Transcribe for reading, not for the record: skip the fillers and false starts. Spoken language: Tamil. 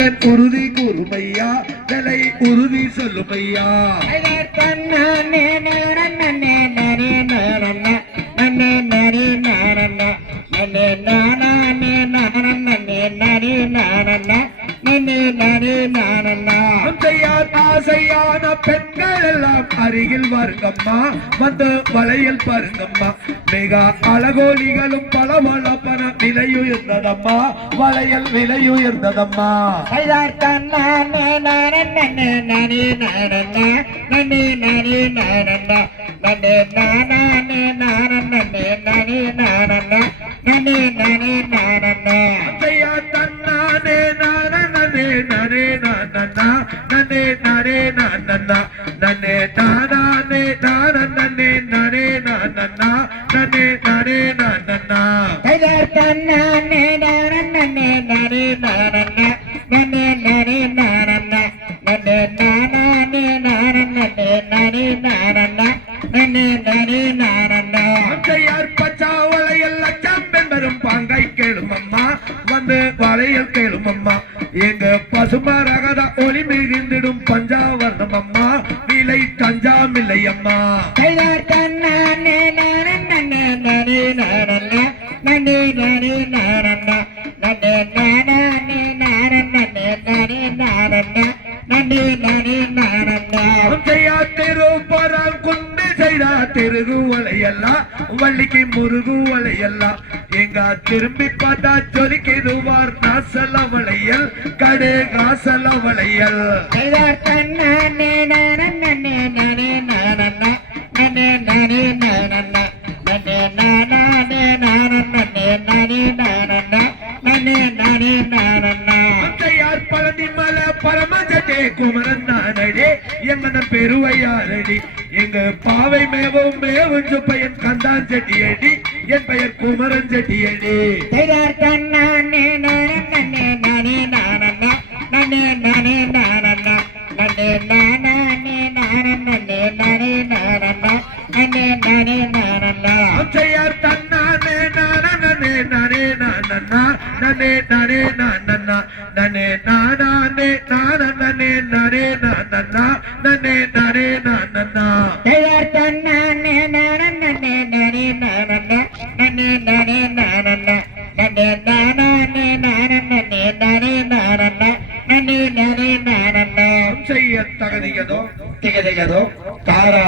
உறுதி கூறுமையா நிலை உறுதி சொல்லுமையா ஆசையான பெண்கள் எல்லாம் அருகில் வருங்கம்மா வந்து வளையல் பாருங்கம்மா மிக அழகோலிகளும் பல விலையுயர்ந்ததம்மா வளையல் விலையுயர்ந்ததம்மா பாங்கை கேளுமம்மா வந்து வளையல் கேளுமம்மா எங்க பசுமரகத ஒளி மிகுந்திடும் பஞ்சாவரணம் அம்மா விலை தஞ்சாமில்லை அம்மா திருப்பரம் குண்டு செய்தா திருகு வளையெல்லாம் வள்ளிக்கு முருகு வளையெல்லாம் எங்க திரும்பி பார்த்தா சொலிக்கிடுவார் நாசல வளையல் கடை காசல வளையல் பழனி மலை பரமஜட்டே குமரன் நானடி எங்கன பெருவையாரடி எங்க பாவை மேவும் மேவும் பையன் கந்தான் செட்டியடி என் பெயர் குமரன் செட்டியடி தகதிகதோ திகதிகதோ தாரா